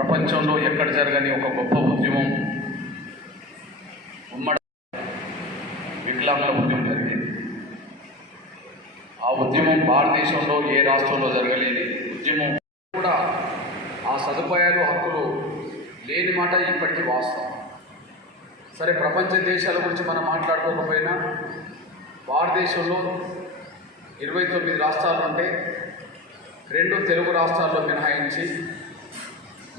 ప్రపంచంలో ఎక్కడ జరగని ఒక గొప్ప ఉద్యమం ఉమ్మడి వికలాంగుల ఉద్యమం జరిగింది. ఆ ఉద్యమం భారతదేశంలో ఏ రాష్ట్రంలో జరగలేని ఉద్యమం. కూడా ఆ సదుపాయాలు హక్కులు లేని మాట ఇప్పటికీ వాస్తవం. సరే, ప్రపంచ దేశాల గురించి మనం మాట్లాడుకోకపోయినా భారతదేశంలో 29 రాష్ట్రాలు ఉంటే 2 తెలుగు రాష్ట్రాల్లో మినహాయించి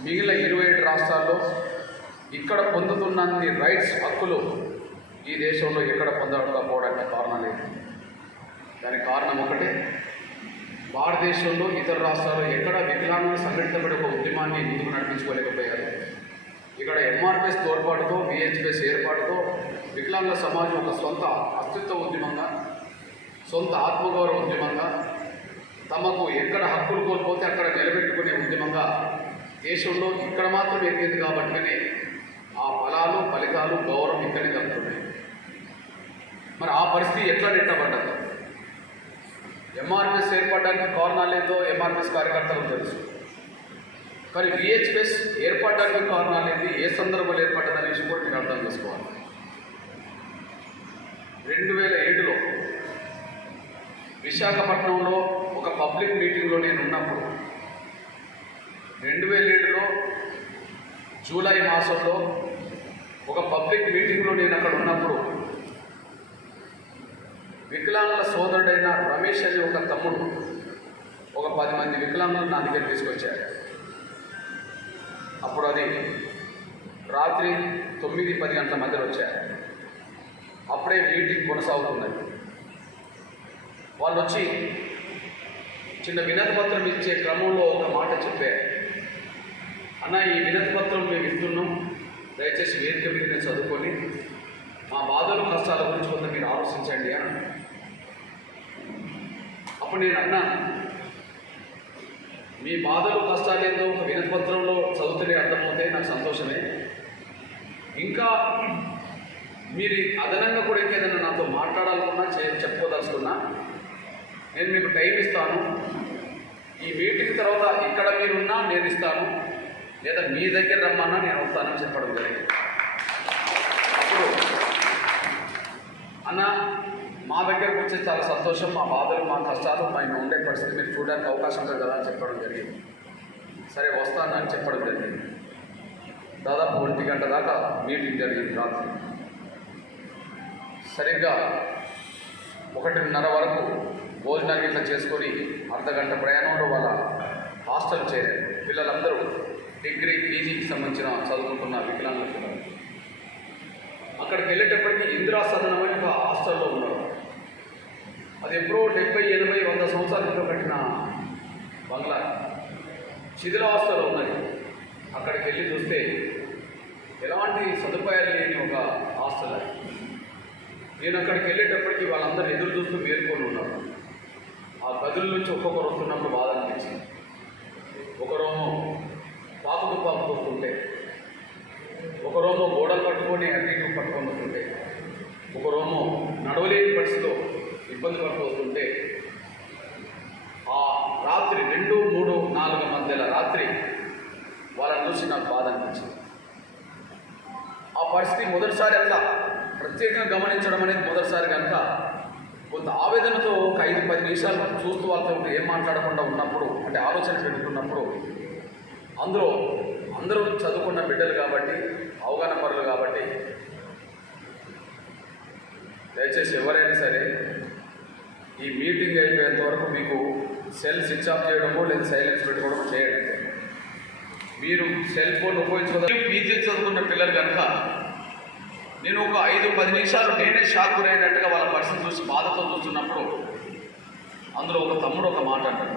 మిగిలిన 27 రాష్ట్రాల్లో ఇక్కడ పొందుతున్నన్ని రైట్స్ హక్కులు ఈ దేశంలో ఎక్కడ పొందకపోవడానికి కారణం లేదు. దానికి కారణం ఒకటే, భారతదేశంలో ఇతర రాష్ట్రాల్లో ఎక్కడ వికలాంగులు సంఘటితపడే ఒక ఉద్యమాన్ని ముందుకు నడిపించుకోలేకపోయారు. ఇక్కడ ఎంఆర్పిఎస్ తోడ్పాటుతో, విహెచ్పిఎస్ ఏర్పాటుతో వికలాంగుల సమాజం ఒక సొంత అస్తిత్వ ఉద్యమంగా, సొంత ఆత్మగౌరవ ఉద్యమంగా, తమకు ఎక్కడ హక్కులు కోల్పోతే అక్కడ నిలబెట్టుకునే ఉద్యమంగా దేశంలో ఇక్కడ మాత్రం ఎక్కింది. కాబట్టినే ఆ ఫలితాలు గౌరవం ఇక్కడే కలుగుతున్నాయి. మరి ఆ పరిస్థితి ఎట్లా నెట్టబడ్డది? ఎంఆర్పిఎస్ ఏర్పడడానికి కారణాలు ఏందో ఎంఆర్పిఎస్ కార్యకర్తలకు తెలుసు. కానీ విహెచ్పిఎస్ ఏర్పడడానికి కారణాలు ఏంటి, ఏ సందర్భంలో ఏర్పడ్డదనే విషయం కూడా మీరు అర్థం చేసుకోవాలి. 2007లో విశాఖపట్నంలో ఒక పబ్లిక్ మీటింగ్లో నేను ఉన్నప్పుడు, 2007లో జూలై మాసంలో ఒక పబ్లిక్ మీటింగ్లో నేను అక్కడ ఉన్నప్పుడు వికలాంగుల సోదరుడైన రమేష్ అనే ఒక తమ్ముడు ఒక 10 మంది వికలాంగులు నా దగ్గర తీసుకొచ్చారు. అప్పుడు అది రాత్రి 9-10 గంటల మధ్యలో వచ్చారు. అప్పుడే మీటింగ్ కొనసాగుతున్నది. వాళ్ళు వచ్చి చిన్న వినతి పత్రం ఇచ్చే క్రమంలో ఒక మాట చెప్పారు. అన్న, ఈ వినతి పత్రం మేము ఇస్తున్నాం, దయచేసి వేదిక మీద నేను చదువుకొని మా బాధలు కష్టాల గురించి కొంత మీరు ఆలోచించండి అని. అప్పుడు నేను అన్నా, మీ బాధలు కష్టాలు ఏదో ఒక వినతి పత్రంలో చదువుతూనే అర్థమవుతాయి, నాకు సంతోషమే. ఇంకా మీరు అదనంగా కూడా ఇంకేదైనా నాతో మాట్లాడాలనుకున్నా చెప్పుకోదలుచుకున్నా నేను మీకు టైం ఇస్తాను. ఈ మీటింగ్ తర్వాత ఇక్కడ మీరున్నా నేను ఇస్తాను, లేదా మీ దగ్గర రమ్మన్నా నేను వస్తానని చెప్పడం జరిగింది. అప్పుడు అన్న, మా దగ్గరకు వచ్చే చాలా సంతోషం, మా బాధలు మా కష్టాలు మేము ఉండే పరిస్థితి మీరు చూడడానికి అవకాశం ఉంటుంది కదా అని చెప్పడం జరిగింది. సరే వస్తానని చెప్పడం జరిగింది. దాదాపు 1 గంట దాకా మీటింగ్ జరిగింది రాత్రి. సరిగ్గా 1:30 వరకు భోజనాలు ఇట్లా చేసుకొని అర్ధగంట ప్రయాణంలో వాళ్ళ హాస్టల్ చేరారు. పిల్లలందరూ డిగ్రీ పీజీకి సంబంధించిన చదువుకుంటున్న వికలాంగుల పిల్లలు. అక్కడికి వెళ్ళేటప్పటికీ ఇందిరా సదనం అని ఒక హాస్టల్లో ఉన్నారు. అది ఎప్పుడో 70, 80, 100 సంవత్సరాల క్రితం కట్టిన బంగ్లా శిథిలావస్థలో ఉన్నది. అక్కడికి వెళ్ళి చూస్తే ఎలాంటి సదుపాయాలు లేని ఒక హాస్టల్ అది. నేను అక్కడికి వెళ్ళేటప్పటికీ వాళ్ళందరూ ఎదురు చూస్తూ మేల్కొని ఉన్నారు. ఆ గదుల నుంచి ఒక్కొక్కరు వస్తున్నప్పుడు బాధ అనిపించింది. ఒకరోమో పాకుతూ వస్తుంటే, ఒకరోమో గోడలు పట్టుకొని అటు పట్టుకొని వస్తుంటే, ఒకరోమో నడవలేని పరిస్థితిలో ఇబ్బంది పడుతూ వస్తుంటే, ఆ రాత్రి 2, 3, 4 మధ్యల రాత్రి వాళ్ళని చూసి నాకు బాధ అనిపించింది. ఆ పరిస్థితి మొదటిసారి అట్లా ప్రత్యేకంగా గమనించడం అనేది మొదటిసారి కనుక కొంత ఆవేదనతో ఒక 5-10 నిమిషాలు చూస్తూ వాళ్ళతో ఏం మాట్లాడకుండా ఉన్నప్పుడు, అంటే ఆలోచన పెట్టుకున్నప్పుడు, అందరూ చదువుకున్న బిడ్డలు కాబట్టి, అవగాహన పరులు కాబట్టి, దయచేసి ఎవరైనా సరే ఈ మీటింగ్ అయిపోయేంత వరకు మీకు సెల్ స్విచ్ ఆఫ్ చేయడమో లేదా సైలెన్స్ పెట్టుకోవడమో చేయండి. మీరు సెల్ ఫోన్ ఉపయోగించుకోవడం పీజీ చదువుకున్న పిల్లలు కనుక నేను ఒక 5-10 నిమిషాలు నేనే షాక్ గురైనట్టుగా వాళ్ళ పరిస్థితి చూసి బాధతో చూస్తున్నప్పుడు అందులో ఒక తమ్ముడు ఒక మాట అంటాడు,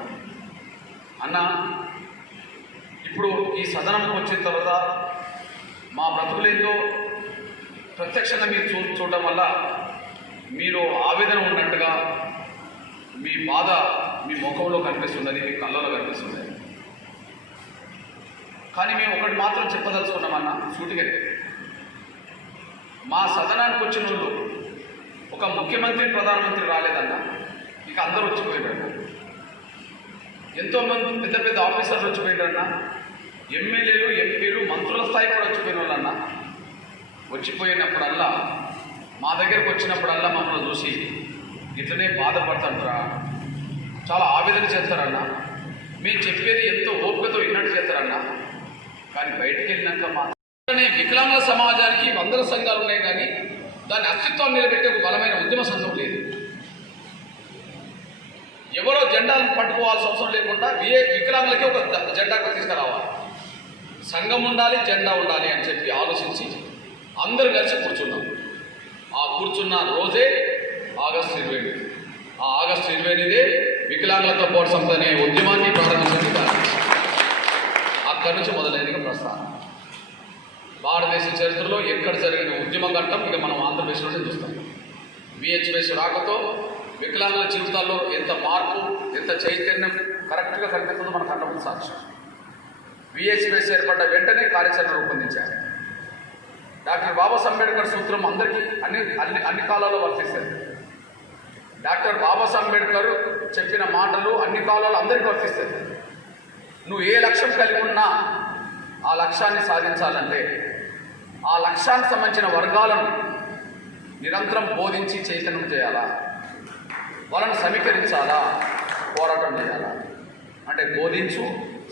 అన్న, ఇప్పుడు ఈ సదనంకి వచ్చిన తర్వాత మా బ్రతుకులేందో ప్రత్యక్షంగా మీరు చూడడం వల్ల మీలో ఆవేదన ఉన్నట్టుగా మీ బాధ మీ ముఖంలో కనిపిస్తున్నది, మీ కళ్ళలో కనిపిస్తున్నది. కానీ మేము ఒకటి మాత్రం చెప్పదలుచుకున్నామన్న, సూటిగా మా సదనానికి వచ్చిన వాళ్ళు ఒక ముఖ్యమంత్రి, ప్రధానమంత్రి రాలేదన్న, ఇక అందరూ వచ్చిపోయారు. ఎంతోమంది పెద్ద పెద్ద ఆఫీసర్లు వచ్చిపోయారన్న, ఎమ్మెల్యేలు, ఎంపీలు, మంత్రుల స్థాయి కూడా వచ్చిపోయిన వాళ్ళన్నా వచ్చిపోయినప్పుడల్లా మా దగ్గరకు వచ్చినప్పుడల్లా మమ్మల్ని చూసి ఇట్లనే బాధపడుతుంటారా, చాలా ఆవేదన చేస్తారన్నా, మేము చెప్పేది ఎంతో ఓపికతో విన్నట్టు చేస్తారన్నా. కానీ బయటికి వెళ్ళినాక మాత్రమే వికలాంగుల సమాజానికి వందల సంఘాలు ఉన్నాయి, కానీ దాని అస్తిత్వాన్ని నిలబెట్టే ఒక బలమైన ఉద్యమ సంఘం లేదు. ఎవరో జెండాలను పట్టుకోవాల్సిన అవసరం లేకుండా వికలాంగులకే ఒక జెండా తీసుకురావాలి. సంఘం ఉండాలి, జెండా ఉండాలి అని చెప్పి ఆలోచించి అందరూ కలిసి కూర్చున్నాం. ఆ కూర్చున్న రోజే ఆగస్టు 28. ఆ ఆగస్టు 28 వికలాంగులతో పోరాట సమితి అనే ఉద్యమాన్ని ప్రారంభించింది. అక్కడి నుంచి మొదలైనదిగా ప్రస్థానం. భారతదేశ చరిత్రలో ఎక్కడ జరిగిన ఉద్యమ ఘట్టం ఇక మనం ఆంధ్రప్రదేశ్లోనే చూస్తాం. విహెచ్ఎస్ రాకతో వికలాంగుల జీవితాల్లో ఎంత మార్పు, ఎంత చైతన్యం కరెక్ట్గా కనిపిస్తుందో మనకు అన్నప్పుడు సాక్ష్యం. విహెచ్ఎస్ ఏర్పడ్డ వెంటనే కార్యాచరణ రూపొందించారు. డాక్టర్ బాబాసాహెబ్ అంబేద్కర్ సూత్రం అందరికీ అన్ని కాలాల్లో వర్తిస్తారు. డాక్టర్ బాబాసాహెబ్ అంబేద్కర్ చెప్పిన మాటలు అన్ని కాలాల్లో అందరికీ వర్తిస్తాయి. నువ్వు ఏ లక్ష్యం కలిగి ఉన్నా ఆ లక్ష్యాన్ని సాధించాలంటే ఆ లక్ష్యానికి సంబంధించిన వర్గాలను నిరంతరం బోధించి చైతన్యం చేయాలా, వాళ్ళని సమీకరించాలా, పోరాటం చేయాలా. అంటే బోధించు,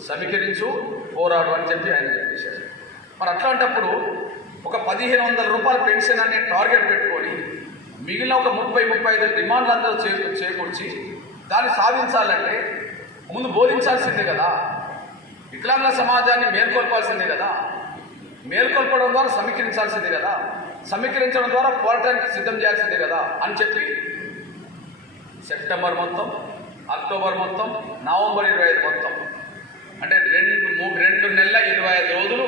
సమీకరించు, పోరాడు అని చెప్పి ఆయన చెప్పేశారు. మరి అట్లాంటప్పుడు ఒక 1500 రూపాయల పెన్షన్ అనే టార్గెట్ పెట్టుకొని మిగిలిన ఒక 30-35 డిమాండ్లు అందరూ చేకూర్చి దాన్ని సాధించాలంటే ముందు బోధించాల్సిందే కదా, వికలాంగుల సమాజాన్ని మేల్కొల్పాల్సిందే కదా, మేల్కొల్పడం ద్వారా సమీకరించాల్సిందే కదా, సమీకరించడం ద్వారా పోరాటానికి సిద్ధం చేయాల్సిందే కదా అని చెప్పి సెప్టెంబర్ మొత్తం, అక్టోబర్ మొత్తం, నవంబర్ 25 మొత్తం, అంటే 2 నెలల 25 రోజులు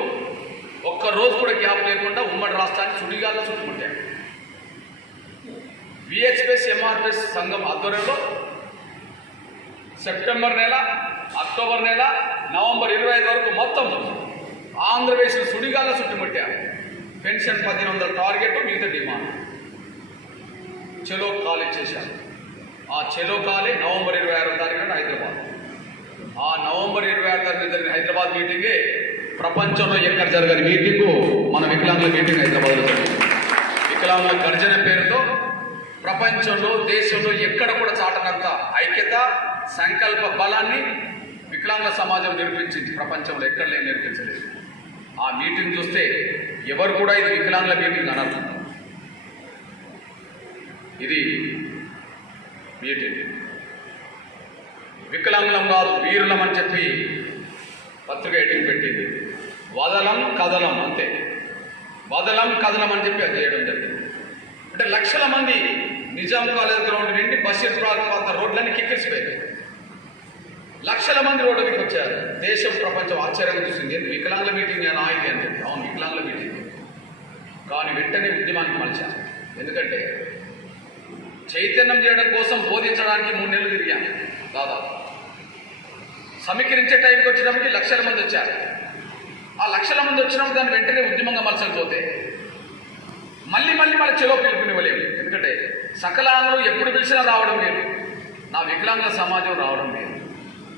ఒక్క రోజు కూడా గ్యాప్ లేకుండా ఉమ్మడి రాష్ట్రాన్ని సుడిగాల్లో చుట్టుకుంటాయి. విహెచ్ఎస్ ఎంఆర్పిఎస్ సంఘం ఆధ్వర్యంలో సెప్టెంబర్ నెల, అక్టోబర్ నెల, నవంబర్ 25 వరకు మొత్తం ఆంధ్రప్రదేశ్ సుడిగాల్లో చుట్టుముట్టారు. పెన్షన్ 1500 టార్గెట్, మిగతా డిమాండ్. చెలో కాలేజ్ చేశారు. ఆ చెలో కాలే నవంబర్ 26వ తారీఖున హైదరాబాద్. ఆ నవంబర్ 26వ తారీఖున జరిగిన హైదరాబాద్ మీటింగే ప్రపంచంలో ఎక్కడ జరగని మీటింగు మన వికలాంగుల మీటింగ్ హైదరాబాద్లో జరిగింది. వికలాంగుల గర్జన పేరుతో ప్రపంచంలో, దేశంలో ఎక్కడ కూడా చాటనంత ఐక్యత, సంకల్ప బలాన్ని వికలాంగుల సమాజం నిర్మించింది. ప్రపంచంలో ఎక్కడ నిర్మించలేదు. ఆ మీటింగ్ చూస్తే ఎవరు కూడా ఇది వికలాంగుల మీటింగ్ అనరు. ఇది మీటింగ్ వికలాంగులం కాదు వీరులం అని చెప్పి పత్రిక ఎడిటింగ్ పెట్టింది. వదలం కదలం అంతే, వదలం కదలం అని చెప్పి అది చేయడం జరిగింది. అంటే లక్షల మంది నిజాం కాలేజ్ గ్రౌండ్ నుండి బషీర్బాగ్ ప్రాంత రోడ్లన్నీ కిక్కిసిపోయాయి. లక్షల మంది రోడ్డు మీకు వచ్చారు. దేశం, ప్రపంచం ఆశ్చర్యంగా చూసింది. వికలాంగుల మీటింగ్ నేను ఆగి అని చెప్పి. అవును, వికలాంగుల మీటింగ్. కానీ వెంటనే ఉద్యమానికి మలిచాను. ఎందుకంటే చైతన్యం చేయడం కోసం బోధించడానికి 3 నెలలు తిరిగాను దాదాపు. సమీకరించే టైంకి వచ్చినప్పటికీ లక్షల మంది వచ్చారు. ఆ లక్షల మంది వచ్చినప్పుడు దాన్ని వెంటనే ఉద్యమంగా మలచకపోతే మళ్ళీ మన చెలో పిలుపునివ్వలేము. ఎందుకంటే సకలాంగులు ఎప్పుడు పిలిచినా రావడం లేదు, నా వికలాంగుల సమాజం రావడం లేదు.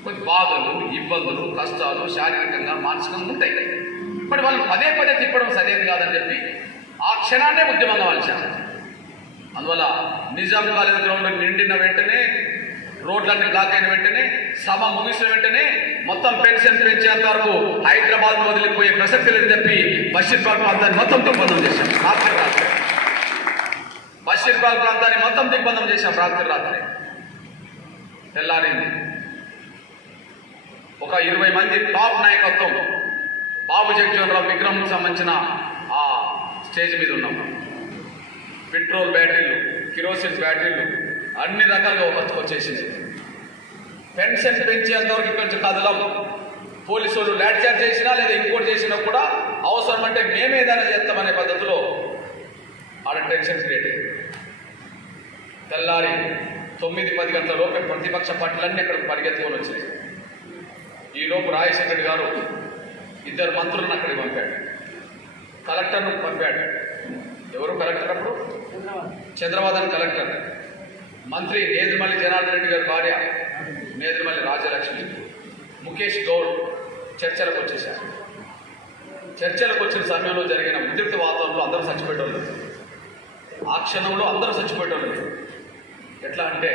కొన్ని బాధలు, ఇబ్బందులు, కష్టాలు శారీరకంగా, మానసికంగా ఉంటాయి. మరి వాళ్ళు పదే తిప్పడం సరైనది కాదని చెప్పి ఆ క్షణాన్నే ఉద్యమంగా మలిచాను. అందువల్ల నిజాం కాలేజ్ గ్రౌండ్ నిండిన వెంటనే, రోడ్లన్నీ బ్లాక్ అయిన వెంటనే, సభ ముగిసిన వెంటనే మొత్తం పెన్షన్ పెంచేంత వరకు హైదరాబాద్ వదిలిపోయే ప్రసక్తి లేదని చెప్పి బషీర్బాగ్ ప్రాంతాన్ని మొత్తం దిగ్బంధం చేశాం. రాత్రి బషీర్బాగ్ ప్రాంతాన్ని మొత్తం దిగ్బంధం చేశాం. రాత్రి తెల్లారింది. ఒక 20 మంది టాప్ నాయకత్వం, బాబు జగజ్జీవన్ విగ్రహం సంబంధించిన ఆ స్టేజ్ మీద ఉన్నాం. పెట్రోల్ బ్యాటరీలు, కిరోసిన్ బ్యాటరీలు అన్ని రకాలుగా వచ్చేసింది. పెన్షన్ పెంచేంతవరకు కొంచెం కదలం. పోలీసు వాళ్ళు లాఠీ చార్జ్ చేసినా లేదా ఇంకోటి చేసినా కూడా అవసరం అంటే మేమేదైనా చేస్తామనే పద్ధతిలో ఆడ టెన్షన్ క్రియేట్ అయింది. తెల్లారి 9-10 గంటల లోపే ప్రతిపక్ష పార్టీలన్నీ అక్కడ పరిగెత్తుకొని వచ్చాయి. ఈలోపు రాజశేఖర్ గారు 2 మంత్రులను అక్కడికి పంపాడు. కలెక్టర్ను పంపాడు. ఎవరు కలెక్టర్ అప్పుడు? చంద్రబాబు అని కలెక్టర్. మంత్రి నేదురుమల్లి జనార్దన్ రెడ్డి గారి భార్య నేదురుమల్లి రాజలక్ష్మి, ముఖేష్ గౌడ్ చర్చలకు వచ్చేశారు. చర్చలకు వచ్చిన సమయంలో జరిగిన ఉద్రిక్త వాతావరణంలో అందరూ చచ్చిపోయేటోళ్ళు. ఆ క్షణంలో అందరూ చచ్చిపోయేటోళ్ళు. ఎట్లా అంటే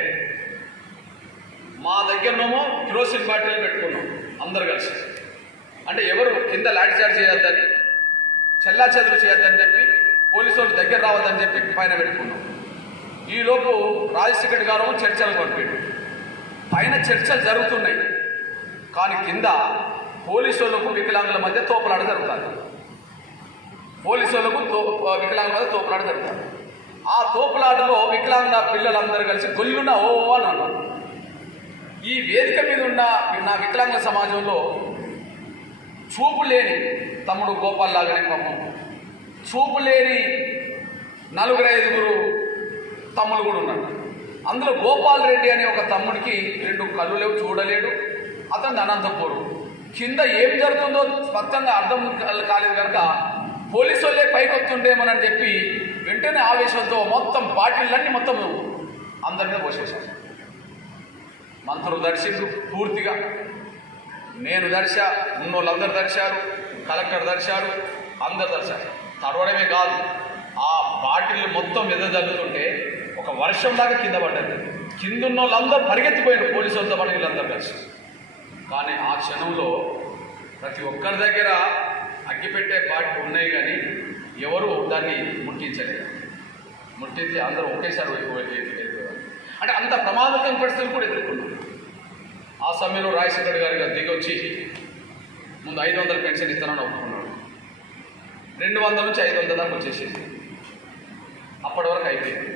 మా దగ్గరనేమో కిరోసిన్ బాటిల్ పెట్టుకున్నాం అందరు కలిసి. అంటే ఎవరు కింద లాఠీ చార్జ్ చేయొద్దని, చెల్లా చెదురు చేయొద్దని చెప్పి, పోలీసు వాళ్ళు దగ్గర రావద్దని చెప్పి పైన పెట్టుకున్నాం. ఈలోపు రాజశేఖర్ గారు చర్చలు పంపాడు. పైన చర్చలు జరుగుతున్నాయి, కానీ కింద పోలీసు వాళ్ళకు వికలాంగుల మధ్య తోపులాట జరుగుతుంది. పోలీసు వాళ్ళకు వికలాంగుల మధ్య తోపులాట జరుగుతుంది. ఆ తోపులాటలో వికలాంగుల పిల్లలందరూ కలిసి గొల్లున్న ఓ అని అన్నారు. ఈ వేదిక మీద ఉన్న నా వికలాంగుల సమాజంలో చూపు లేని తమ్ముడు గోపాల్ లాగానే పాపం చూపు లేని 4-5 తమ్ముడు కూడా ఉన్నారు. అందులో గోపాల్ రెడ్డి అనే ఒక తమ్ముడికి 2 కళ్ళు లేవు, చూడలేడు. అతను అనంతపూర్. కింద ఏం జరుగుతుందో స్పష్టంగా అర్థం కాలేదు కనుక పోలీసు వాళ్ళే పైకొస్తుండేమోనని చెప్పి వెంటనే ఆవేశంతో మొత్తం బాటిళ్ళన్నీ మొత్తం అందరి మీద పోసేశారు. మంత్రులు దర్శించు పూర్తిగా, నేను దర్శా, ఉన్నోళ్ళందరూ దర్శారు, కలెక్టర్ దర్శారు, అందరు దర్శారు. తడవడమే కాదు, ఆ బాటిల్ మొత్తం ఎదజల్లుతుంటే ఒక వర్షంలాగా కింద పడ్డది. కిందున్న వాళ్ళందరూ పరిగెత్తిపోయారు పోలీసు వాళ్ళతో పాటు వీళ్ళందరూ కలిసి. కానీ ఆ క్షణంలో ప్రతి ఒక్కరి దగ్గర అగ్గిపెట్టే బాటిల్ ఉన్నాయి, కానీ ఎవరు దాన్ని ముట్టించలేదు. ముట్టించి అందరూ ఒకేసారి అంటే అంత ప్రమాదకరమైన పరిస్థితులు కూడా ఎదుర్కొన్నారు. ఆ సమయంలో రాజశేఖర్ గారు దిగొచ్చి ముందు 500 పెన్షన్ ఇస్తానని ఒప్పుకున్నాడు. 200 నుంచి 500 దాకా వచ్చేసింది. అప్పటి వరకు అయిపోయింది.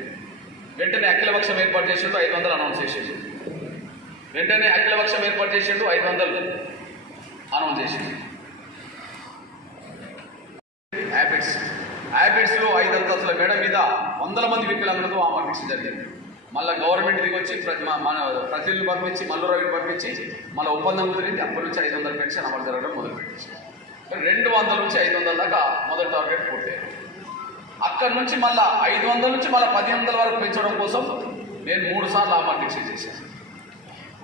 వెంటనే అఖిలపక్షం ఏర్పాటు చేసిండు, 500 అనౌన్స్ చేసేది. వెంటనే అఖిలపక్షం ఏర్పాటు చేసిండు, 500 అనౌన్స్ చేసిండు. హ్యాబిట్స్లో 5 అంతస్తుల మేడ మీద 100 మంది వికలాంగులతో ఆ దీక్ష జరిగింది. మళ్ళీ గవర్నమెంట్ దిగొచ్చి మన ప్రతినిధులు పంపించి, మల్లురావిని పంపించి మళ్ళీ ఒప్పందం కుదిరింది. అప్పటి నుంచి 500 పెన్షన్ అమలు జరగడం మొదలుపెట్టేసి 200 నుంచి 500 దాకా మొదటి టార్గెట్ పూర్తయింది. అక్కడి నుంచి మళ్ళీ 500 నుంచి మళ్ళీ 1500 వరకు పెంచడం కోసం నేను 3 సార్లు ఆమరణ దీక్ష చేశాను.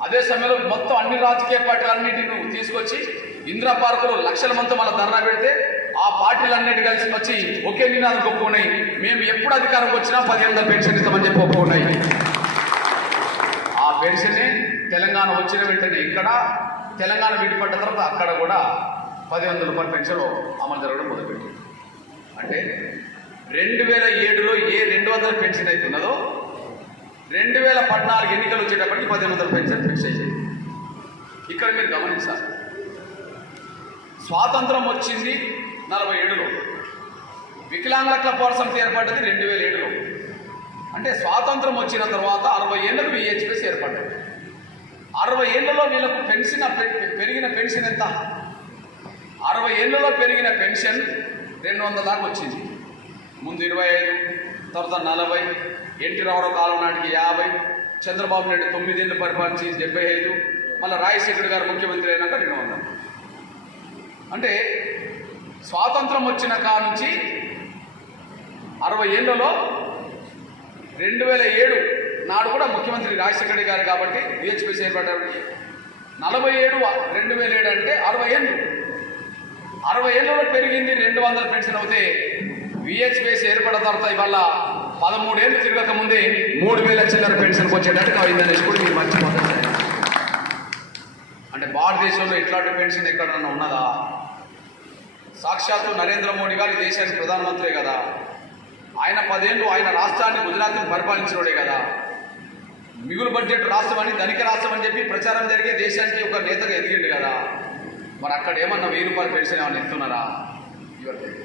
అదే సమయంలో మొత్తం అన్ని రాజకీయ పార్టీలన్నింటినీ తీసుకొచ్చి ఇందిరా పార్కులో లక్షల మంది మళ్ళీ ధర్నా పెడితే ఆ పార్టీలన్నిటి కలిసి వచ్చి ఒకే నినాదం ఒప్పుకున్నాయి, మేము ఎప్పుడు అధికారంకి వచ్చినా 1500 పెన్షన్ ఇస్తామని చెప్పి ఒప్పుకున్నాయి. ఆ పెన్షన్ని తెలంగాణ వచ్చిన వెంటనే ఇక్కడ, తెలంగాణ విడిపడ్డ తర్వాత అక్కడ కూడా 1500 రూపాయల పెన్షన్ అమలు జరగడం మొదలుపెట్టింది. అంటే 2007లో ఏ 200 పెన్షన్ అయితే ఉన్నదో 2014 ఎన్నికలు వచ్చేటప్పటికి 1500 పెన్షన్ ఫిక్స్ అయ్యింది. ఇక్కడ మీరు గమనించాలి, స్వాతంత్రం వచ్చింది 47లో, వికలాంగుల క్లబ్ పవర్ సమితి ఏర్పడ్డది 2007లో. అంటే స్వాతంత్రం వచ్చిన తర్వాత 60 ఏళ్ళకు విహెచ్పిఎస్ ఏర్పడ్డది. 60 ఏళ్లలో వీళ్ళకు పెరిగిన పెన్షన్ ఎంత? 60 ఏళ్లలో పెరిగిన పెన్షన్ 200 దాకా వచ్చింది. ముందు 25, తర్వాత 40, ఎన్టీ రామారావు కాలం నాటికి 50, చంద్రబాబు నాయుడు 9 ఏళ్ళు పరిపాలించి 75, మళ్ళీ రాజశేఖర్ గారు ముఖ్యమంత్రి అయినాక 200. అంటే స్వాతంత్రం వచ్చిన కాడ నుంచి 60 ఏళ్లలో 2007 నాడు కూడా ముఖ్యమంత్రి రాజశేఖర్ గారు కాబట్టి విహెచ్పిఎస్ ఏర్పడడానికి 47 2007 అంటే 60 ఏళ్ళు. 60 ఏళ్ళలో పెరిగింది 200 పెన్షన్ అవుతే విహెచ్పిఎస్ ఏర్పడిన తర్వాత ఇవాళ 13 ఏళ్ళు తిరగక ముందే 3000 చిల్లర పెన్షన్కి వచ్చేటట్టుగా అయిందనేసి కూడా మీరు మర్చిపోతారు. అంటే భారతదేశంలో ఇట్లాంటి పెన్షన్ ఎక్కడన్నా ఉన్నదా? సాక్షాత్తు నరేంద్ర మోడీ గారు దేశానికి ప్రధానమంత్రే కదా, ఆయన 10 ఏళ్ళు ఆయన రాష్ట్రాన్ని గుజరాత్ని పరిపాలించినోడే కదా. మిగులు బడ్జెట్ రాష్ట్రం అని, ధనిక రాష్ట్రం అని చెప్పి ప్రచారం జరిగే దేశానికి ఒక నేతగా ఎదిగిండు కదా. మరి అక్కడ ఏమన్నా 1000 రూపాయల పెన్షన్ ఏమన్నా ఇస్తున్నారా? ఇవ్వట్లేదు.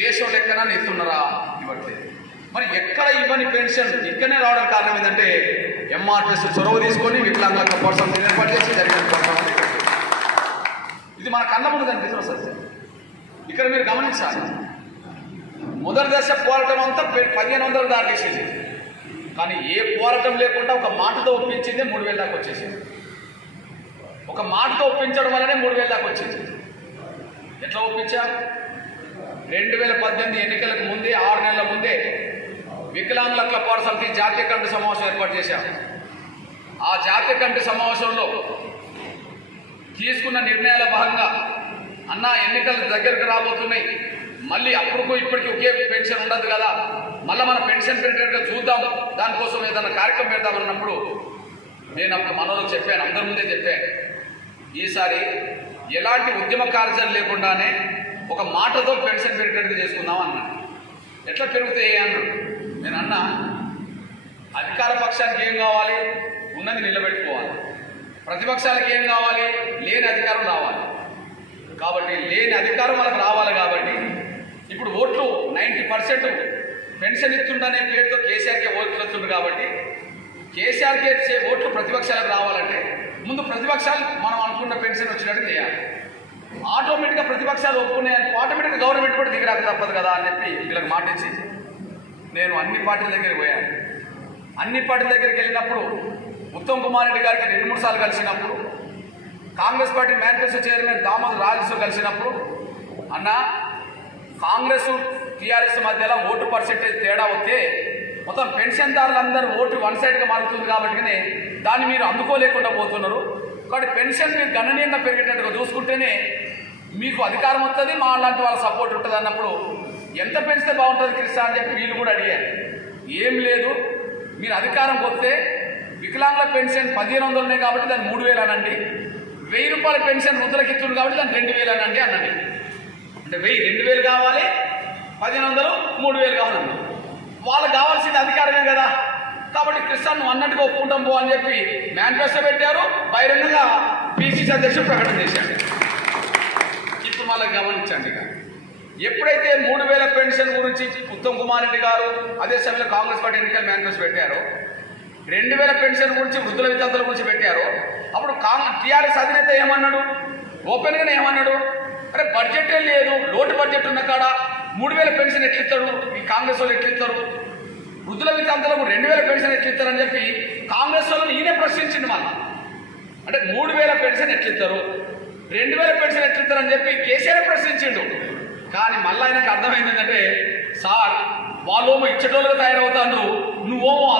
దేశం లెక్కన ఇస్తున్నారా? ఇవ్వట్లేదు. మరి ఎక్కడ ఇవ్వని పెన్షన్ ఇక్కడనే రావడానికి కారణం ఏంటంటే ఎంఆర్పిఎస్ చొరవ తీసుకొని వికలాంగుల క్లబ్ పవర్ సమితి ఏర్పాటు చేసి జరిగిన. ఇది మన కళ్ళ ముందు కనిపిస్తున్న సత్యం. ఇక్కడ మీరు గమనించాలి, మొదటి దశ పోరాటం అంతా 1500 దాకా చేసేది, కానీ ఏ పోరాటం లేకుండా ఒక మాటతో ఒప్పించిందే 3000 దాకా వచ్చేసింది. ఒక మాటతో ఒప్పించడం వల్లనే 3000 దాకా వచ్చింది. ఎట్లా ఒప్పించా? 2018 ఎన్నికలకు ముందే 6 నెలల ముందే వికలాంగుల క్లబ్ పవర్ సమితి జాతీయ కమిటీ సమావేశం ఏర్పాటు చేశాం. ఆ జాతీయ కమిటీ సమావేశంలో తీసుకున్న నిర్ణయాల భాగంగా అన్న ఎన్నికలు దగ్గరకు రాబోతున్నాయి, మళ్ళీ అప్పుడుకు ఇప్పటికీ ఒకే పెన్షన్ ఉండదు కదా, మళ్ళీ మన పెన్షన్ పెరిగేట్టుగా చూద్దాం, దానికోసం ఏదైనా కార్యక్రమం పెడదామన్నప్పుడు నేను అప్పుడు మనలో చెప్పాను, అందరి ముందే చెప్పాను, ఈసారి ఎలాంటి ఉద్యమ కార్యాచరణ లేకుండానే ఒక మాటతో పెన్షన్ పెరిగేట్టుగా చేసుకుందాం అన్నాను. ఎట్లా పెరుగుతాయి అన్నాడు. నేను అన్నా, అధికార పక్షానికి ఏం కావాలి, ఉన్నది నిలబెట్టుకోవాలి, ప్రతిపక్షాలకు ఏం కావాలి, లేని అధికారం రావాలి. కాబట్టి లేని అధికారం మనకు రావాలి. కాబట్టి ఇప్పుడు ఓట్లు 90% పెన్షన్ ఇస్తుందనే పేరుతో కేసీఆర్కే ఓట్లు వస్తుంది. కాబట్టి కేసీఆర్కే ఇచ్చే ఓట్లు ప్రతిపక్షాలకు రావాలంటే ముందు ప్రతిపక్షాలు మనం అనుకున్న పెన్షన్ వచ్చినట్టు చేయాలి. ఆటోమేటిక్గా ప్రతిపక్షాలు ఒప్పుకున్నాయని ఆటోమేటిక్గా గవర్నమెంట్ కూడా దిగిరాక తప్పదు కదా అని చెప్పి వీళ్ళకి మాటించి నేను అన్ని పార్టీల దగ్గరికి పోయాను. అన్ని పార్టీల దగ్గరికి వెళ్ళినప్పుడు ఉత్తమ్ కుమార్ రెడ్డి గారికి 2-3 సార్లు కలిసినప్పుడు, Congress party manifesto chairman Damodar Rajeshwar కలిసినప్పుడు, అన్న కాంగ్రెస్ టీఆర్ఎస్ మధ్యలో ఓటు పర్సెంటేజ్ తేడా వస్తే మొత్తం పెన్షన్దారులందరూ ఓటు వన్ సైడ్గా మారుతుంది కాబట్టి దాన్ని మీరు అందుకోలేకుండా పోతున్నారు. కాబట్టి పెన్షన్ మీరు గణనీయంగా పెరిగేటట్టుగా చూసుకుంటేనే మీకు అధికారం వస్తుంది, మా లాంటి వాళ్ళ సపోర్ట్ ఉంటుంది అన్నప్పుడు ఎంత పెంచితే బాగుంటుంది కృష్ణ అని చెప్పి వీళ్ళు కూడా అడిగారు. ఏం లేదు, మీరు అధికారంకి వస్తే వికలాంగుల పెన్షన్ 1500 కాబట్టి దాన్ని 3000 అనండి, 1000 రూపాయల పెన్షన్ వృద్ధులకు ఇస్తుంది కాబట్టి దాన్ని 2000 అనండి అనండి. అంటే 2000 కావాలి, 1500 3000 కావాలండి. వాళ్ళకి కావాల్సింది అధికారమే కదా. కాబట్టి కృష్ణ నువ్వు అన్నట్టుగా ఒప్పుకుంటాం పో అని చెప్పి మేనిఫెస్టో పెట్టారు, బహిరంగంగా పిసిసి అధ్యక్షుడు ప్రకటన చేశాడు. ఇప్పుడు మళ్ళీ గమనించండి, ఎప్పుడైతే 3000 పెన్షన్ గురించి ఉత్తమ్ కుమార్ రెడ్డి గారు అదే సమయంలో కాంగ్రెస్ పార్టీ ఎన్నికల మేనిఫెస్టో పెట్టారు, 2000 పెన్షన్ గురించి వృద్ధుల వితంతుల గురించి పెట్టారు, అప్పుడు టీఆర్ఎస్ అధినేత ఏమన్నాడు, ఓపెన్గానే ఏమన్నాడు, అరే బడ్జెటే లేదు, లోటు బడ్జెట్ ఉన్న కాడ 3000 పెన్షన్ ఎట్లిస్తారు, ఈ కాంగ్రెస్ వాళ్ళు ఎట్లిస్తారు, వృద్ధుల వితంతులకు 2000 పెన్షన్ ఎట్లిస్తారని చెప్పి కాంగ్రెస్ వాళ్ళని ఈయనే ప్రశ్నించింది. మళ్ళీ అంటే 3000 పెన్షన్ ఎట్లిస్తారు, 2000 పెన్షన్ ఎట్లిస్తారని చెప్పి కేసీఆర్ ప్రశ్నించిండు. కానీ మళ్ళీ ఆయనకు అర్థమైంది ఏంటంటే, సార్ వాళ్ళోమో ఇచ్చటోళ్ళుగా తయారవుతాను, నువ్వేమో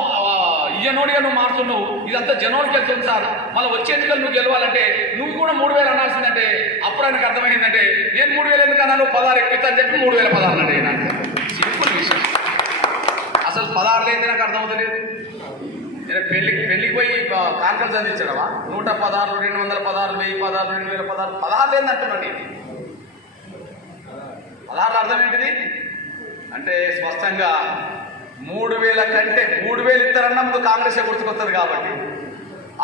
ఇయ్యనోడిగా నువ్వు మారుతున్నావు, ఇదంతా జనోడికి వెళ్తుంది సార్, మళ్ళీ వచ్చే ఎన్నికలు నువ్వు గెలవాలంటే నువ్వు కూడా 3000 అనాల్సిందంటే అప్పుడు ఆయనకు అర్థమైందంటే నేను 3000 ఎందుకు అన్నాను, 16 ఎక్కుతా అని చెప్పి 3016 అంటే నాకు సింపుల్ విషయం. అసలు 16 అయితే నాకు అర్థమవుతలేదు. నేను పెళ్ళికి పోయి కాన్ఫరెన్స్ అందించడమా, 116, 216, 1016, 2016, 16 లేదంటున్నాను. 16 అర్థం ఏంటిది అంటే స్పష్టంగా 3000 కంటే 3000 ఇస్తారన్నా ముందు కాంగ్రెసే గుర్తుకొస్తుంది. కాబట్టి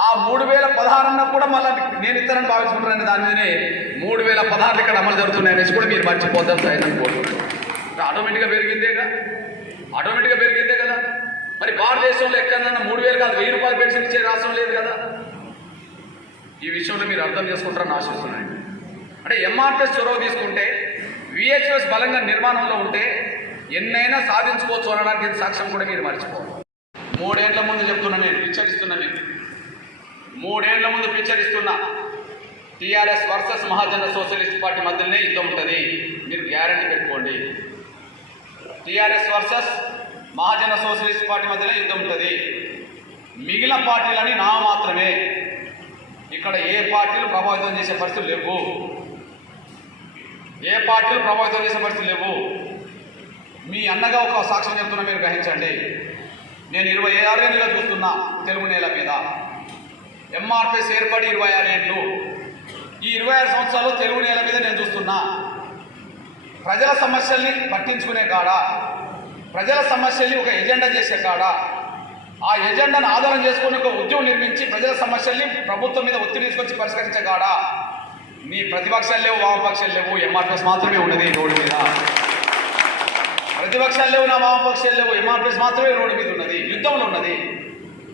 ఆ 3016 అన్నా కూడా మళ్ళీ నేను ఇస్తానని భావించుకుంటారని దాని మీదనే 3016 ఇక్కడ అమలు జరుగుతున్నాయి అనేసి కూడా మీరు మర్చిపోతాం సార్ అనుకుంటున్నారు. ఆటోమేటిక్గా పెరిగిందే కదా. మరి భారతదేశంలో ఎక్కడన్నా 3000 కాదు 1000 రూపాయలు పెన్షన్ ఇచ్చే రాష్ట్రం లేదు కదా. ఈ విషయంలో మీరు అర్థం చేసుకుంటారని ఆశిస్తున్నాను. అంటే ఎంఆర్పిఎస్ చొరవ తీసుకుంటే, విహెచ్ఎస్ బలంగా నిర్మాణంలో ఉంటే ఎన్నైనా సాధించుకోవచ్చు అనడానికి సాక్ష్యం కూడా మీరు మర్చిపోవాలి. 3 ఏళ్ల ముందు చెప్తున్నా, నేను పిచ్చరిస్తున్నా, మీకు 3 ఏళ్ల ముందు పిచ్చరిస్తున్నా, టీఆర్ఎస్ వర్సెస్ మహాజన సోషలిస్ట్ పార్టీ మధ్యలోనే యుద్ధం ఉంటుంది, మీరు గ్యారంటీ పెట్టుకోండి. టీఆర్ఎస్ వర్సెస్ మహాజన సోషలిస్ట్ పార్టీ మధ్యలో యుద్ధం ఉంటుంది. మిగిలిన పార్టీలని నా మాత్రమే, ఇక్కడ ఏ పార్టీలు ప్రభావితం చేసే పరిస్థితులు లేవు, మీ అన్నగా ఒక సాక్ష్యం చెప్తున్నా, మీరు గ్రహించండి. నేను 26 ఏళ్ళుగా చూస్తున్నా తెలుగు నేల మీద. ఎంఆర్పిఎస్ ఏర్పడి 26 ఏళ్ళు. ఈ 26 సంవత్సరాలు తెలుగు నేల మీద నేను చూస్తున్నా. ప్రజల సమస్యల్ని పట్టించుకునే కాడ, ప్రజల సమస్యల్ని ఒక ఎజెండా చేసే కాడ, ఆ ఎజెండాను ఆధారం చేసుకుని ఒక ఉద్యమం నిర్మించి ప్రజల సమస్యల్ని ప్రభుత్వం మీద ఒత్తిడి తీసుకొచ్చి పరిష్కరించే కాడ నీ ప్రతిపక్షాలు లేవు, వామపక్షాలు లేవు, ఎంఆర్పిఎస్ మాత్రమే ఉన్నది రోడ్డు మీద. ప్రతిపక్షాలు లేవు, నా వామపక్షాలు లేవు, ఎంఆర్పిఎస్ మాత్రమే రోడ్డు మీద ఉన్నది, యుద్ధంలో ఉన్నది.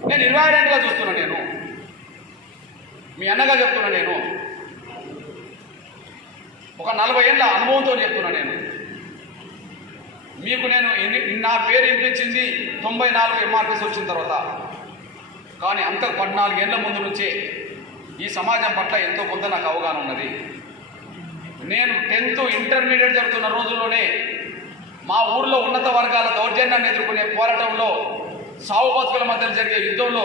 నేను 26 ఏళ్ళుగా చూస్తున్నా, నేను మీ అన్నగా చెప్తున్నా, నేను ఒక 40 ఏళ్ళ అనుభవంతో చెప్తున్నా. నేను మీకు నేను నా పేరు వినిపించింది 94 ఎంఆర్పిఎస్ వచ్చిన తర్వాత. కానీ అంత 14 ఏళ్ల ముందు నుంచే ఈ సమాజం పట్ల ఎంతో కొంత నాకు అవగాహన ఉన్నది. నేను 10th ఇంటర్మీడియట్ జరుగుతున్న రోజుల్లోనే మా ఊర్లో ఉన్నత వర్గాల దౌర్జన్యాన్ని ఎదుర్కొనే పోరాటంలో, సావు బతుకుల మధ్య జరిగే యుద్ధంలో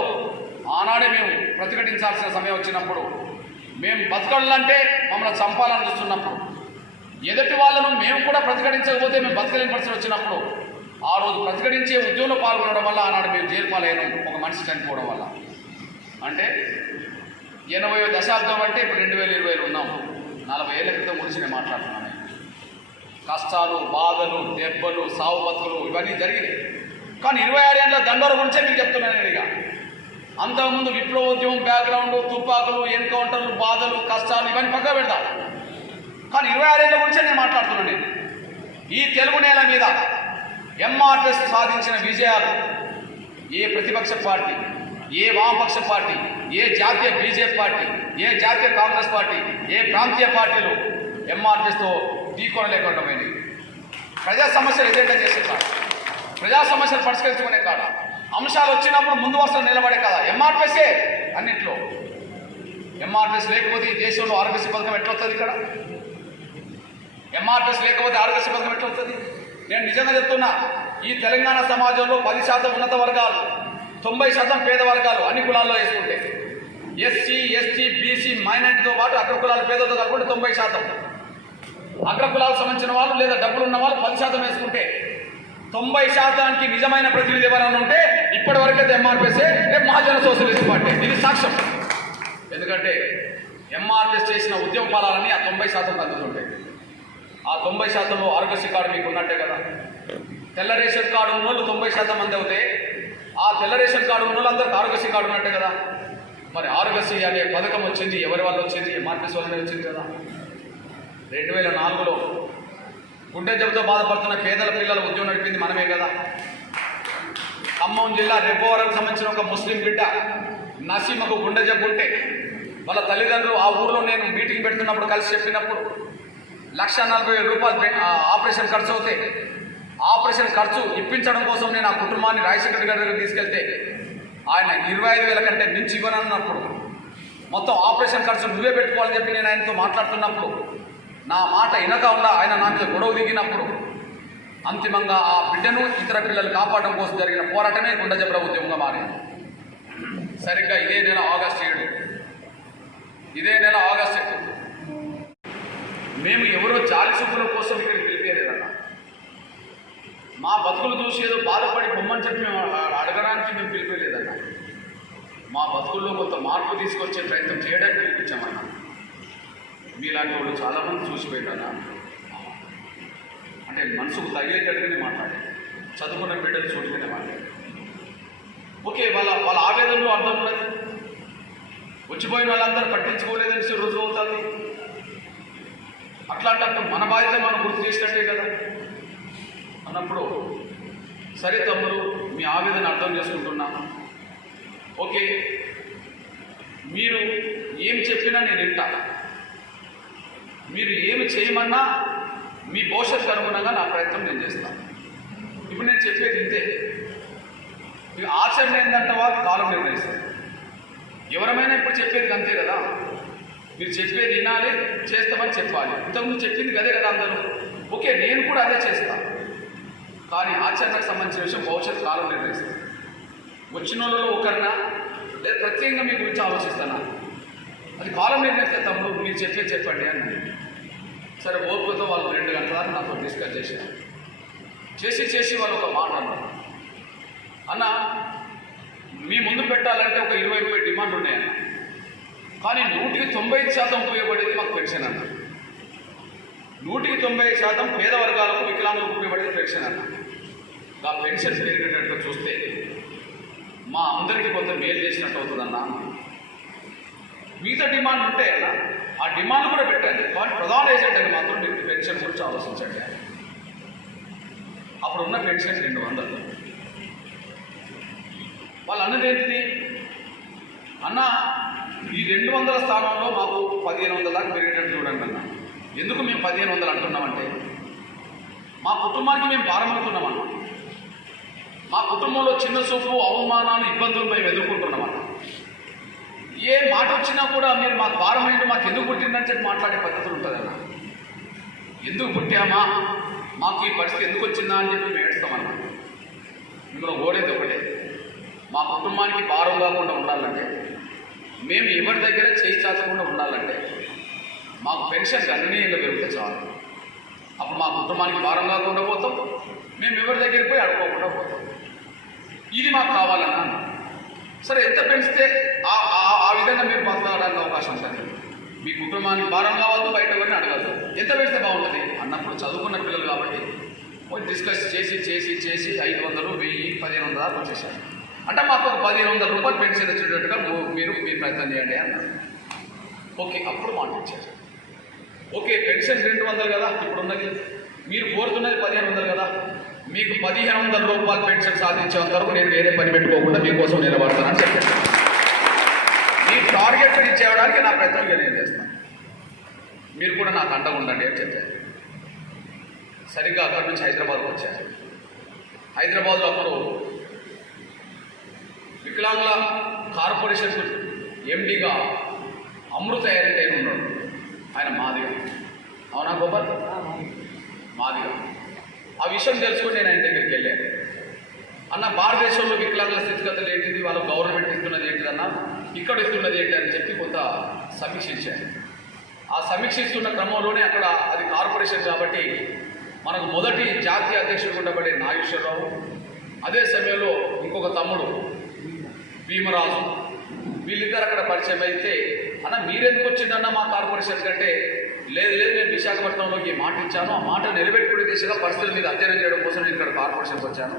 ఆనాడే మేము ప్రతిఘటించాల్సిన సమయం వచ్చినప్పుడు, మేము బతకాలంటే మమ్మల్ని చంపాలని చూస్తున్నప్పుడు ఎదుటి వాళ్ళను మేము కూడా ప్రతిఘటించకపోతే మేము బతకలేని పరిస్థితి వచ్చినప్పుడు ఆ రోజు ప్రతిఘటించే ఉద్యమంలో పాల్గొనడం వల్ల ఆనాడు మేము జైలు పాలైనాం, ఒక మనిషి చనిపోవడం వల్ల. అంటే 80వ దశాబ్దం అంటే ఇప్పుడు 2020లో ఉన్నాం. 40 ఏళ్ల క్రితం గురించి నేను మాట్లాడుతున్నాను. కష్టాలు, బాధలు, దెబ్బలు, సావు బతుకులు ఇవన్నీ జరిగినాయి. కానీ 26 ఏళ్ళ దండోర గురించే మీకు చెప్తున్నాను నేను. ఇక అంతకుముందు విప్లవోద్యమం బ్యాక్గ్రౌండ్, తుపాకులు, ఎన్కౌంటర్లు, బాధలు, కష్టాలు ఇవన్నీ పక్క పెడతాం. కానీ 26 ఏళ్ళ గురించే నేను మాట్లాడుతున్నాను. నేను ఈ తెలుగు నేల మీద ఎంఆర్ఎస్ సాధించిన విజయాలు ఏ ప్రతిపక్ష పార్టీ, ఏ వామపక్ష పార్టీ, ఏ జాతీయ బీజేపీ పార్టీ, ఏ జాతీయ కాంగ్రెస్ పార్టీ, ఏ ప్రాంతీయ పార్టీలు ఎంఆర్ఎస్తో ఢీకొనలేకుండా పోయింది. ప్రజా సమస్యలు ఎజెండా చేసే కాడ, ప్రజా సమస్యలు పరిష్కరించుకునే కాడ, అంశాలు వచ్చినప్పుడు ముందు వరుసలో నిలబడే కదా ఎంఆర్ఎస్ఏ అన్నింటిలో. ఎంఆర్ఎస్ లేకపోతే ఈ దేశంలో ఆరోగ్యశ్రీ పథకం ఎట్లా వస్తుంది? ఇక్కడ ఎంఆర్ఎస్ లేకపోతే ఆరోగ్యశ్రీ పథకం ఎట్లా వస్తుంది? నేను నిజంగా చెప్తున్నా, ఈ తెలంగాణ సమాజంలో 10% ఉన్నత వర్గాలు, 90% పేద వర్గాలు అన్ని కులాల్లో వేసుకుంటే, ఎస్సీ, ఎస్టీ, బీసీ, మైనారిటీతో పాటు అగ్ర కులాలు పేదలతో కలుపుకుంటే 90%. అగ్ర కులాలకు సంబంధించిన వాళ్ళు లేదా డబ్బులు ఉన్న వాళ్ళు 10% వేసుకుంటే 90%కి నిజమైన ప్రతినిధి ఎవరైనా ఉంటే ఇప్పటి వరకైతే ఎంఆర్ఎస్ఏ, రేపు మహాజన సోషలిస్ట్ పార్టీ. ఇది సాక్ష్యం. ఎందుకంటే ఎంఆర్ఎస్ చేసిన ఉద్యమ ఫలాలని ఆ 90% అందుతుంటాయి. ఆ 90%లో ఆరోగ్యశ్రీ కార్డు మీకు ఉన్నట్టే కదా. తెల్ల రేషన్ కార్డు ఉన్న వాళ్ళు 90% మంది అవుతే ఆ తెల్ల రేషన్ కార్డు ఉన్న వాళ్ళందరికీ ఆరోగ్యశ్రీ కార్డు ఉన్నట్టే కదా. మరి ఆరోగ్యశ్రీ అనే పథకం వచ్చింది ఎవరి వల్ల వచ్చింది? ఎంఆర్ఎస్ వల్లనే వచ్చింది కదా. 2004లో గుండె జబ్బుతో బాధపడుతున్న పేదల పిల్లల ఉద్యమం నడిపింది మనమే కదా. ఖమ్మం జిల్లా రెబ్బోవరంకు సంబంధించిన ఒక ముస్లిం బిడ్డ నసీమకు గుండె జబ్బు ఉంటే వాళ్ళ తల్లిదండ్రులు ఆ ఊరిలో నేను మీటింగ్ పెడుతున్నప్పుడు కలిసి చెప్పినప్పుడు 1,40,000 రూపాయలు ఆపరేషన్ ఖర్చు అవుతే ఆపరేషన్ ఖర్చు ఇప్పించడం కోసం నేను ఆ కుటుంబాన్ని రాజశేఖర్ గారి దగ్గర తీసుకెళ్తే ఆయన 25,000 కంటే మించి ఇవ్వనన్నప్పుడు మొత్తం ఆపరేషన్ ఖర్చు నువ్వే పెట్టుకోవాలని చెప్పి నేను ఆయనతో మాట్లాడుతున్నప్పుడు నా మాట వినకుండా ఆయన నా మీద గొడవ దిగినప్పుడు అంతిమంగా ఆ బిడ్డను ఇతర పిల్లలు కాపాడడం కోసం జరిగిన పోరాటమే గుండె జబ్బుల ఉద్యమంగా మారింది. సరిగ్గా ఇదే నెల ఆగస్టు 7 మేము ఎవరో జాలి చూపుల కోసం ఇక్కడికి పిలిపేలేదన్నా. మా బతుకులు చూసి ఏదో బాధపడి బొమ్మని చెప్పి మేము అడగడానికి మేము పిలిపేలేదన్నా. మా బతుకుల్లో కొంత మార్పు తీసుకొచ్చే ప్రయత్నం చేయడానికి పిలిపించామన్నా. మీలాంటి వాళ్ళు చాలామంది చూసిపోయినా అంటే మనసుకు తగిలేటట్టుగానే మాట్లాడే, చదువుకున్న బిడ్డలు చూసుకునే మాట్లాడే. ఓకే, వాళ్ళ ఆవేదనలో అర్థం ఉన్నది. వచ్చిపోయిన వాళ్ళందరూ పట్టించుకోలేదని రుజువు అవుతుంది. అట్లాంటప్పుడు మన బాధ్యత మనం గుర్తు చేసినట్టే కదా. అన్నప్పుడు సరే తమ్ముడు, మీ ఆవేదన అర్థం చేసుకుంటున్నా. ఓకే, మీరు ఏం చెప్పినా నేను వింటా. మీరు ఏమి చేయమన్నా మీ భవిష్యత్తు అనుగుణంగా నా ప్రయత్నం నేను చేస్తాను. ఇప్పుడు నేను చెప్పేది ఇంతే. మీ ఆచరణ ఏంటంటవా కాలం నిర్ణయిస్తుంది. ఎవరమైనా ఇప్పుడు చెప్పేది అంతే కదా. మీరు చెప్పేది వినాలి, చేస్తామని చెప్పాలి. ఇంతకుముందు చెప్పింది అదే కదా అందరూ. ఓకే, నేను కూడా అదే చేస్తాను. కానీ ఆచరణకు సంబంధించిన విషయం భవిష్యత్తు కాలం నిర్ణయిస్తుంది. వచ్చిన వాళ్ళలో ఒకరినా లేదా ప్రత్యేకంగా మీ గురించి ఆలోచిస్తానా, అది కాలం నిర్ణయిస్తే తమ్ముడు మీరు చెప్పండి అని. సరే, ఓపికతో వాళ్ళు 2 గంటల దాకా నాతో డిస్కస్ చేసి వాళ్ళు ఒక మాట అన్నారు. అన్న, మీ ముందు పెట్టాలంటే ఒక 20 డిమాండ్లు ఉన్నాయన్న. కానీ 100% ఉపయోగపడేది మాకు పెన్షన్ అన్న. 190% పేద వర్గాలకు, వికలాంగులకు ఉపయోగపడేది పెన్షన్ అన్న. ఆ పెన్షన్ పెరిగేటట్టుగా చూస్తే మా అందరికీ కొంత మేలు చేసినట్టు అవుతుందన్న. మిగతా డిమాండ్ ఉంటే అన్న, ఆ డిమాండ్ కూడా పెట్టండి. కానీ ప్రధాన ఏజెంట్కి మాత్రం మీరు పెన్షన్ గురించి ఆలోచించండి. అప్పుడు ఉన్న పెన్షన్ 200. వాళ్ళు అన్నది ఏంటిది అన్న, ఈ 200 స్థానంలో మాకు 1,500 దాకా పెరిగేటట్టు చూడండి అన్న. ఎందుకు మేము 1,500 అంటున్నామంటే మా కుటుంబానికి మేము భారం అవుతున్నామన్నా. మా కుటుంబంలో చిన్న చూపు, అవమానాలు, ఇబ్బందులు మేము ఎదుర్కొంటున్నామన్నా. ఏ మాట వచ్చినా కూడా మీరు మాకు భారం అయింది, మాకు ఎందుకు పుట్టిందని చెప్పి మాట్లాడే పద్ధతులు ఉంటుందన్న. ఎందుకు పుట్టామా, మాకు ఈ పరిస్థితి ఎందుకు వచ్చిందా అని చెప్పి మేము ఏడుస్తామన్నా. ఇందులో ఓడేది ఒకటే, మా కుటుంబానికి భారం కాకుండా ఉండాలంటే, మేము ఎవరి దగ్గర చేయి చాచకుండా ఉండాలంటే మాకు పెన్షన్ గణనీయంగా పెరిగితే చాలు. అప్పుడు మా కుటుంబానికి భారం కాకుండా పోతాం, మేము ఎవరి దగ్గరికి పోయి అడుకోకుండా పోతాం. ఇది మాకు కావాలన్నా అన్నా. సరే, ఎంత పెంచితే ఆ విధంగా మీరు బతకడానికి అవకాశం ఉంటుంది. మీ కుటుంబానికి భారం కావద్దు, బయట ఎవరిని అడగద్దు. ఎంత పెడితే బాగుంటుంది అన్నప్పుడు చదువుకున్న పిల్లలు కాబట్టి కొంచెం డిస్కస్ చేసి చేసి చేసి 500, 1000, 1500 దాకా వచ్చేసారు. అంటే మాకు ఒక 1500 రూపాయలు పెన్షన్ వచ్చేటట్టుగా మీరు ప్రయత్నం చేయండి అన్నారు. ఓకే, అప్పుడు మాట ఇచ్చారు. ఓకే, పెన్షన్ 200 కదా ఇప్పుడు ఉన్నది, మీరు కోరుతున్నది 1500 కదా, మీకు 1500 రూపాయలు పెన్షన్ సాధించేంత వరకు నేను వేరే పని పెట్టుకోకుండా మీకోసం నిలబడతానని చెప్పాను. మీ టార్గెట్ రీచ్ చేయడానికి నా ప్రయత్నం నేను చేస్తాను, మీరు కూడా నాకు అండగా ఉండండి అని చెప్పారు. సరిగ్గా అక్కడి నుంచి హైదరాబాద్కి వచ్చారు. హైదరాబాద్లో అప్పుడు వికలాంగుల కార్పొరేషన్ ఎండిగా అమృత ఎయిర్టైన్ ఉన్నాడు. ఆయన మాదిగా, అవునా గోపాల్? మాదిగా. ఆ విషయం తెలుసుకొని నేను ఆయన దగ్గరికి వెళ్ళాను. అన్న, భారతదేశంలో వికలాంగుల స్థితిగతులు ఏంటిది, వాళ్ళ గవర్నమెంట్ ఇస్తున్నది ఏంటిదన్నా, ఇక్కడ ఇస్తున్నది ఏంటి అని చెప్పి కొంత సమీక్షించాను. ఆ సమీక్షిస్తున్న క్రమంలోనే అక్కడ అది కార్పొరేషన్ కాబట్టి మనకు మొదటి జాతీయ అధ్యక్షుడు ఉండబడే నాగేశ్వరరావు, అదే సమయంలో ఇంకొక తమ్ముడు భీమరాజు, వీళ్ళిద్దరు అక్కడ పరిచయం అయితే, అన్న మీరెందుకు వచ్చిందన్న మా కార్పొరేషన్ కంటే, లేదు లేదు నేను విశాఖపట్నంలోకి మాట ఇచ్చాను, ఆ మాట నిలబెట్టుకునే దిశగా పరిస్థితుల మీద అధ్యయనం చేయడం కోసం నేను ఇక్కడ కార్పొరేషన్కి వచ్చాను,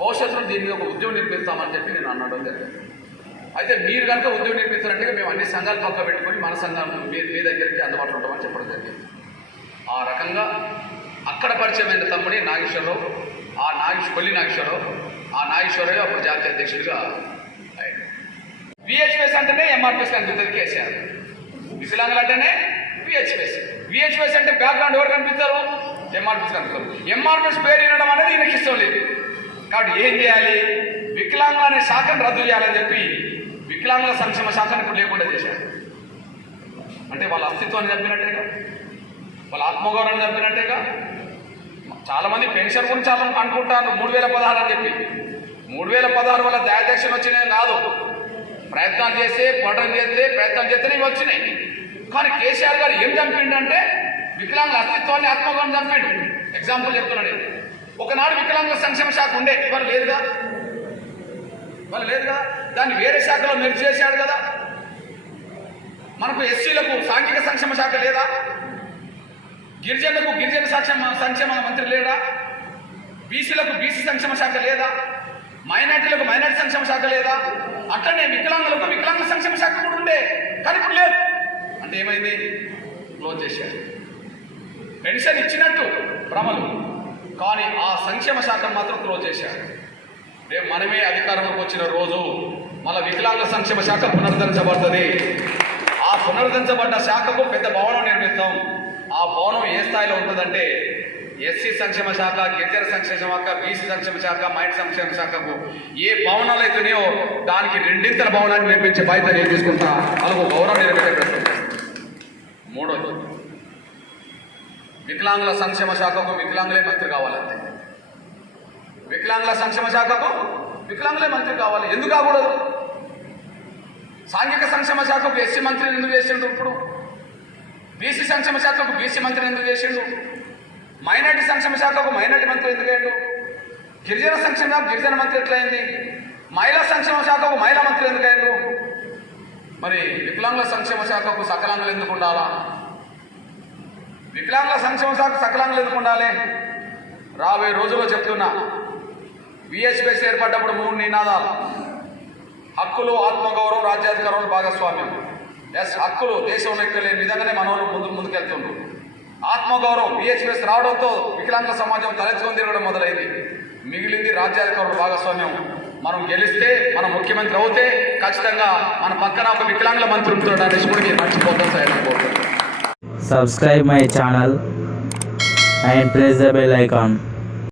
భవిష్యత్తులో దీని మీద ఒక ఉద్యోగం నిర్మిస్తామని చెప్పి నేను అనడం జరిగింది. అయితే మీరు కనుక ఉద్యోగం నిర్మిస్తారంటే మేము అన్ని సంఘాలు పక్క పెట్టుకొని మన సంఘం మీ దగ్గరికి అందుబాటులో ఉంటామని చెప్పడం జరిగింది. ఆ రకంగా అక్కడ పరిచయమైన తమ్ముడే నాగేశ్వరరావు, కొల్లి నాగేశ్వరరావు. ఆ నాగేశ్వరరావు అప్పుడు జాతీయ అధ్యక్షుడిగా అయ్యాడు. విహెచ్పిఎస్ అంటేనే ఎంఆర్పిఎస్ కనిపిస్తుంది కేసీఆర్, వికలాంగులు అంటేనే విహెచ్పిఎస్. విహెచ్పిఎస్ అంటే బ్యాక్గ్రౌండ్ ఎవరు కనిపిస్తారు? ఎంఆర్పిఎస్ కనిపిస్తారు. ఎంఆర్పిఎస్ పేరు వినడం అనేది ఈయనకి ఇష్టం లేదు. కాబట్టి ఏం చేయాలి, వికలాంగుల అనే శాఖను రద్దు చేయాలని చెప్పి వికలాంగుల సంక్షేమ శాఖను ఇప్పుడు లేకుండా చేశారు. అంటే వాళ్ళ అస్తిత్వాన్ని చంపినట్టేగా, వాళ్ళ ఆత్మగౌరవాన్ని చంపినట్టేగా. చాలామంది పెన్షన్ గురించి చాలా అనుకుంటారు 3016 అని చెప్పి. 3016 వల్ల దయాదక్షిణ వచ్చినాయి కాదు, ప్రయత్నాలు చేస్తే ప్రయత్నాలు చేస్తేనే ఇవి వచ్చినాయి. కానీ కేసీఆర్ గారు ఏం చంపిండంటే వికలాంగుల అస్తిత్వాన్ని, ఆత్మగౌరవం చంపిండు. ఎగ్జాంపుల్ చెప్తున్నాను. ఒకనాడు వికలాంగుల సంక్షేమ శాఖ ఉండే, ఇవాళ లేదుగా. దాన్ని వేరే శాఖలో మెర్జ్ చేశాడు కదా. మనకు ఎస్సీలకు సాంఘిక సంక్షేమ శాఖ లేదా? గిరిజనులకు గిరిజన సంక్షేమ మంత్రి లేడా? బీసీలకు బీసీ సంక్షేమ శాఖ లేదా? మైనార్టీలకు మైనార్టీ సంక్షేమ శాఖ లేదా? అట్లనే వికలాంగులకు వికలాంగుల సంక్షేమ శాఖ కూడా ఉండే, కానీ ఇప్పుడు లేదు. అంటే ఏమైంది? క్లోజ్ చేశారు. పెన్షన్ ఇచ్చినట్టు భ్రమలు, కానీ ఆ సంక్షేమ శాఖను మాత్రం క్లోజ్ చేశారు. రేపు మనమే అధికారంలోకి వచ్చిన రోజు మన వికలాంగుల సంక్షేమ శాఖ పునరుద్ధరించబడుతుంది. ఆ పునరుద్ధరించబడ్డ శాఖకు పెద్ద భవనం నిర్మిస్తాం. ఆ భవనం ఏ స్థాయిలో ఉంటుందంటే ఎస్సీ సంక్షేమ శాఖ, గిరిజన సంక్షేమ శాఖ, బీసీ సంక్షేమ శాఖ, మైనారిటీ సంక్షేమ శాఖకు ఏ భవనాలు అయితేనేయో దానికి 2 భవనాన్ని నిర్మించే బాధ్యత నేను తీసుకుంటా. అలాగో గౌరవం నిలబెట్టే ప్రయత్నం చేస్తాను. మూడోది, వికలాంగుల సంక్షేమ శాఖకు వికలాంగులే మంత్రి కావాలంటే. వికలాంగుల సంక్షేమ శాఖకు వికలాంగులే మంత్రి కావాలి. ఎందుకు కాకూడదు? సాంఘిక సంక్షేమ శాఖకు ఎస్సీ మంత్రిని ఎందుకు చేసిండు? ఇప్పుడు బీసీ సంక్షేమ శాఖకు బీసీ మంత్రిని ఎందుకు చేసిండు? మైనార్టీ సంక్షేమ శాఖకు మైనార్టీ మంత్రి ఎందుకు అయ్యాడు? గిరిజన సంక్షేమ శాఖ గిరిజన మంత్రి ఎట్లయింది? మహిళా సంక్షేమ శాఖకు మహిళా మంత్రి ఎందుకు అయ్యాడు? మరి వికలాంగుల సంక్షేమ శాఖకు సకలాంగులు ఎందుకు ఉండాలా? వికలాంగుల సంక్షేమ శాఖ సకలాంగులు ఎందుకు ఉండాలి? రాబోయే రోజుల్లో చెప్తున్నా, విహెచ్పిఎస్ ఏర్పడ్డప్పుడు 3 నినాదాలు: హక్కులు, ఆత్మగౌరవం, రాజ్యాధికారంలో భాగస్వామ్యం. హక్కులు దేశంలో ఎక్కలేని విధంగానే మనోళ్ళు ముందుకెళ్తుండ్రు. ఆత్మగౌరవం విహెచ్పిఎస్ రావడంతో వికలాంగుల సమాజం తలెత్తుకొని తిరగడం మొదలైంది. మిగిలింది రాజ్యాధికారంలో భాగస్వామ్యం. మనం గెలిస్తే, మనం ముఖ్యమంత్రి అవుతే ఖచ్చితంగా మన పక్కన ఒక వికలాంగుల మంత్రి ఉంటాడు అనేసి కూడా మీరు మర్చిపోతాం sir. Subscribe my channel and press the bell icon.